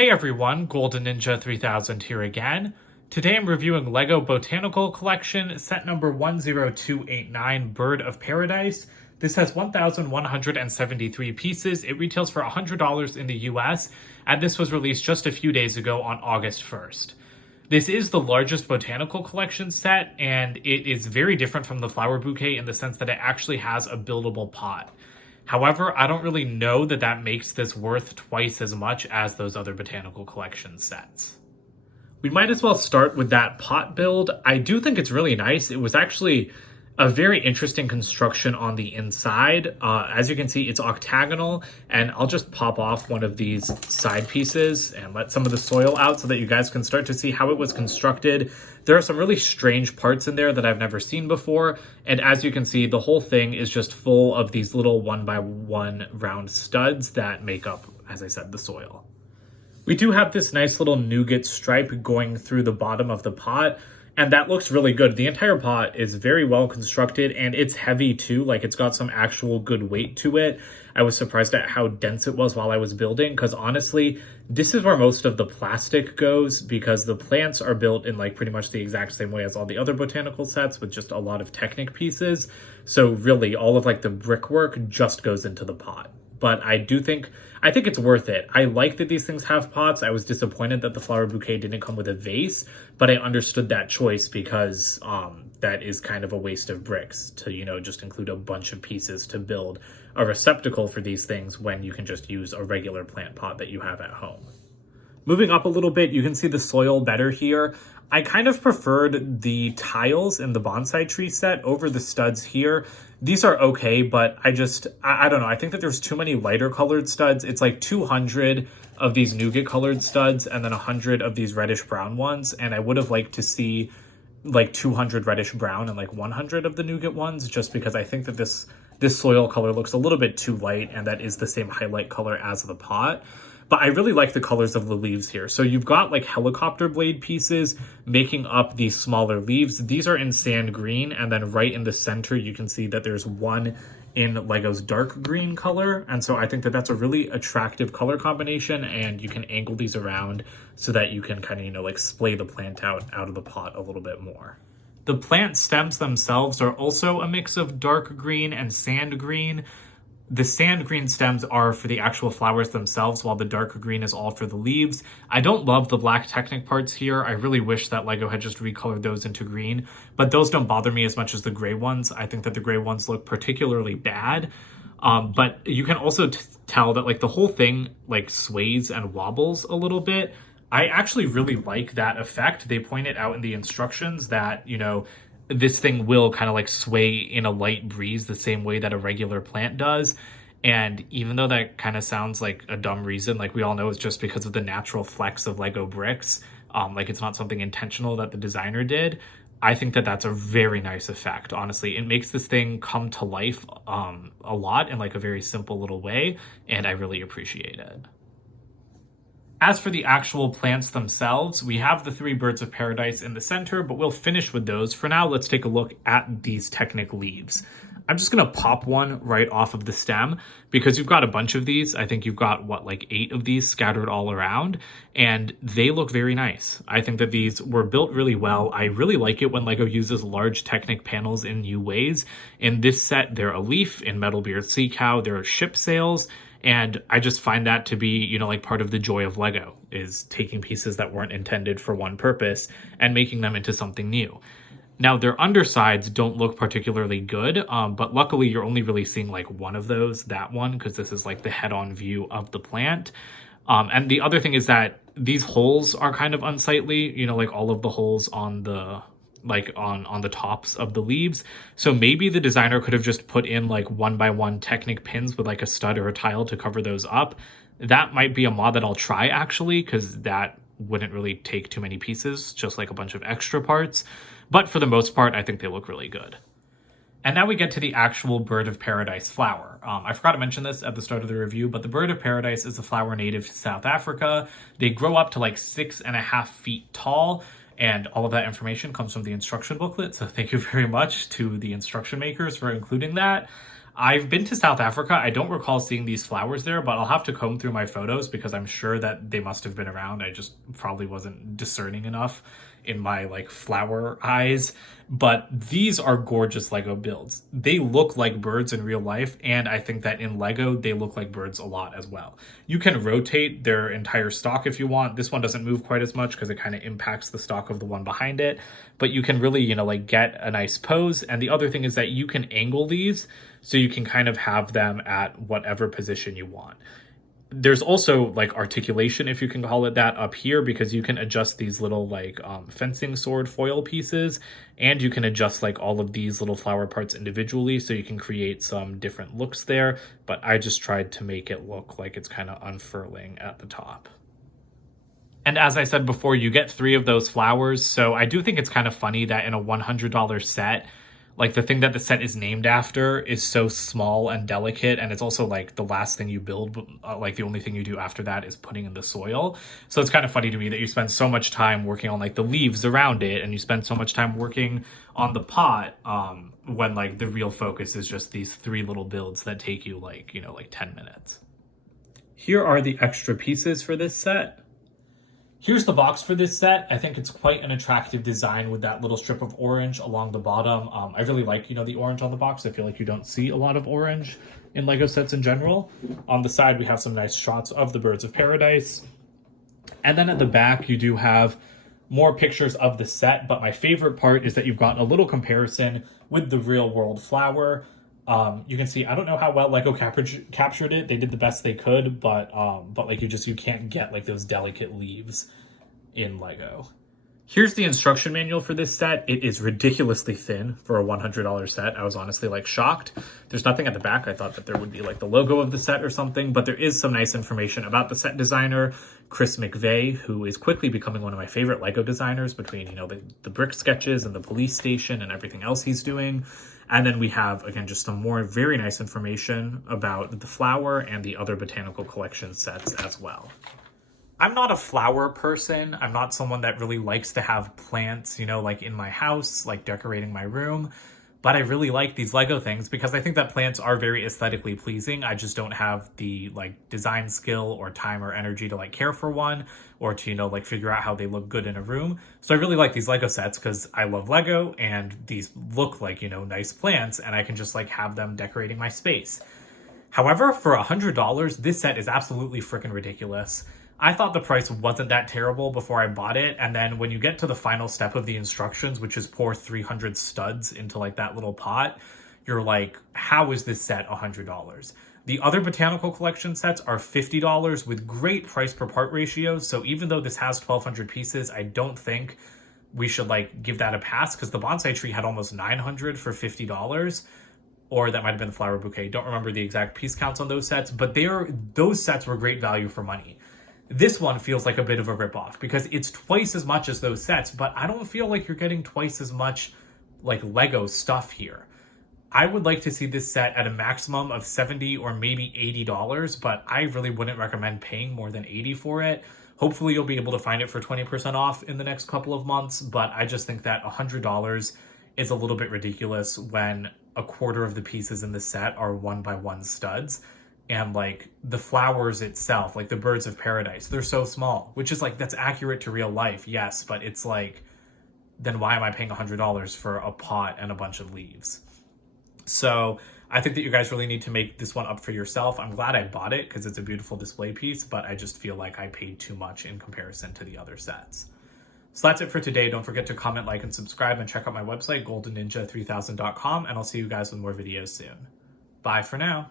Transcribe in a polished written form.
Hey everyone, Golden Ninja 3000 here again. Today I'm reviewing LEGO Botanical Collection, set number 10289, Bird of Paradise. This has 1,173 pieces. It retails for $100 in the US, and this was released just a few days ago on August 1st. This is the largest botanical collection set, and it is very different from the flower bouquet in the sense that it actually has a buildable pot. However, I don't really know that that makes this worth twice as much as those other botanical collection sets. We might as well start with that pot build. I do think it's really nice. It was actually a very interesting construction on the inside. As you can see, it's octagonal, and I'll just pop off one of these side pieces and let some of the soil out so that you guys can start to see how it was constructed. There are some really strange parts in there that I've never seen before, and as you can see, the whole thing is just full of these little 1x1 round studs that make up, as I said, the soil. We do have this nice little nougat stripe going through the bottom of the pot, and that looks really good. The entire pot is very well constructed, and it's heavy too. Like, it's got some actual good weight to it. I was surprised at how dense it was while I was building, because honestly, this is where most of the plastic goes, because the plants are built in like pretty much the exact same way as all the other botanical sets, with just a lot of Technic pieces. So really, all of like the brickwork just goes into the pot. But I think it's worth it. I like that these things have pots. I was disappointed that the flower bouquet didn't come with a vase, but I understood that choice because that is kind of a waste of bricks to, just include a bunch of pieces to build a receptacle for these things when you can just use a regular plant pot that you have at home. Moving up a little bit, you can see the soil better here. I kind of preferred the tiles in the bonsai tree set over the studs here. These are okay, but I don't know. I think that there's too many lighter colored studs. It's like 200 of these nougat colored studs and then 100 of these reddish brown ones. And I would have liked to see like 200 reddish brown and like 100 of the nougat ones, just because I think that this soil color looks a little bit too light, and that is the same highlight color as the pot. But I really like the colors of the leaves here. So you've got like helicopter blade pieces making up these smaller leaves. These are in sand green, and then right in the center you can see that there's one in LEGO's dark green color. And so I think that that's a really attractive color combination, and you can angle these around so that you can kind of, like splay the plant out of the pot a little bit more. The plant stems themselves are also a mix of dark green and sand green. The sand green stems are for the actual flowers themselves, while the dark green is all for the leaves. I don't love the black Technic parts here. I really wish that LEGO had just recolored those into green, but those don't bother me as much as the gray ones. I think that the gray ones look particularly bad. But you can also tell that like the whole thing like sways and wobbles a little bit. I actually really like that effect. They point it out in the instructions that, this thing will kind of like sway in a light breeze the same way that a regular plant does. And even though that kind of sounds like a dumb reason, like we all know it's just because of the natural flex of LEGO bricks, like it's not something intentional that the designer did, I think that that's a very nice effect. Honestly, it makes this thing come to life a lot in like a very simple little way, and I really appreciate it. As for the actual plants themselves, we have the three birds of paradise in the center, but we'll finish with those. For now, let's take a look at these Technic leaves. I'm just going to pop one right off of the stem because you've got a bunch of these. I think you've got, like 8 of these scattered all around, and they look very nice. I think that these were built really well. I really like it when LEGO uses large Technic panels in new ways. In this set, they're a leaf. In Metalbeard Sea Cow, there are ship sails. And I just find that to be, like part of the joy of LEGO, is taking pieces that weren't intended for one purpose and making them into something new. Now, their undersides don't look particularly good, but luckily you're only really seeing like one of those, that one, because this is like the head-on view of the plant. And the other thing is that these holes are kind of unsightly, like all of the holes on the on the tops of the leaves. So maybe the designer could have just put in like 1x1 Technic pins with like a stud or a tile to cover those up. That might be a mod that I'll try actually, because that wouldn't really take too many pieces, just like a bunch of extra parts. But for the most part, I think they look really good. And now we get to the actual Bird of Paradise flower. I forgot to mention this at the start of the review, but the Bird of Paradise is a flower native to South Africa. They grow up to like 6.5 feet tall. And all of that information comes from the instruction booklet. So thank you very much to the instruction makers for including that. I've been to South Africa. I don't recall seeing these flowers there, but I'll have to comb through my photos because I'm sure that they must have been around. I just probably wasn't discerning enough in my like flower eyes. But these are gorgeous Lego builds. They look like birds in real life, and I think that in Lego, they look like birds a lot as well. You can rotate their entire stock if you want. This one doesn't move quite as much because it kind of impacts the stock of the one behind it, but you can really, like get a nice pose. And the other thing is that you can angle these so you can kind of have them at whatever position you want. There's also like articulation, if you can call it that, up here, because you can adjust these little like fencing sword foil pieces, and you can adjust like all of these little flower parts individually, so you can create some different looks there. But I just tried to make it look like it's kind of unfurling at the top. And as I said before, you get 3 of those flowers, so I do think it's kind of funny that in a $100 set, like the thing that the set is named after is so small and delicate, and it's also like the last thing you build, like the only thing you do after that is putting in the soil. So it's kind of funny to me that you spend so much time working on like the leaves around it, and you spend so much time working on the pot when like the real focus is just these 3 little builds that take you like, like 10 minutes. Here are the extra pieces for this set. Here's the box for this set. I think it's quite an attractive design with that little strip of orange along the bottom. I really like, the orange on the box. I feel like you don't see a lot of orange in Lego sets in general. On the side, we have some nice shots of the birds of paradise. And then at the back, you do have more pictures of the set. But my favorite part is that you've got a little comparison with the real world flower. You can see, I don't know how well Lego captured it. They did the best they could, but like you can't get like those delicate leaves in Lego. Here's the instruction manual for this set. It is ridiculously thin for a $100 set. I was honestly like shocked. There's nothing at the back. I thought that there would be like the logo of the set or something, but there is some nice information about the set designer, Chris McVeigh, who is quickly becoming one of my favorite Lego designers between, the brick sketches and the police station and everything else he's doing. And then we have, again, just some more very nice information about the flower and the other Botanical collection sets as well. I'm not a flower person. I'm not someone that really likes to have plants, like in my house, like decorating my room. But I really like these Lego things because I think that plants are very aesthetically pleasing. I just don't have the like design skill or time or energy to like care for one or to, like figure out how they look good in a room. So I really like these Lego sets because I love Lego and these look like, nice plants, and I can just like have them decorating my space. However, for $100, this set is absolutely freaking ridiculous. I thought the price wasn't that terrible before I bought it, and then when you get to the final step of the instructions, which is pour 300 studs into like that little pot, you're like, how is this set $100? The other Botanical collection sets are $50 with great price per part ratios, so even though this has 1,200 pieces, I don't think we should like give that a pass, because the bonsai tree had almost 900 for $50. Or that might have been the flower bouquet. Don't remember the exact piece counts on those sets, but those sets were great value for money. This one feels like a bit of a ripoff because it's twice as much as those sets, but I don't feel like you're getting twice as much like Lego stuff here. I would like to see this set at a maximum of $70 or maybe $80, but I really wouldn't recommend paying more than $80 for it. Hopefully you'll be able to find it for 20% off in the next couple of months, but I just think that $100 is a little bit ridiculous when a quarter of the pieces in the set are 1x1 studs. And like the flowers itself, like the birds of paradise, they're so small, which is like, that's accurate to real life. Yes. But it's like, then why am I paying $100 for a pot and a bunch of leaves? So I think that you guys really need to make this one up for yourself. I'm glad I bought it because it's a beautiful display piece, but I just feel like I paid too much in comparison to the other sets. So that's it for today. Don't forget to comment, like, and subscribe, and check out my website, goldenninja3000.com, and I'll see you guys with more videos soon. Bye for now.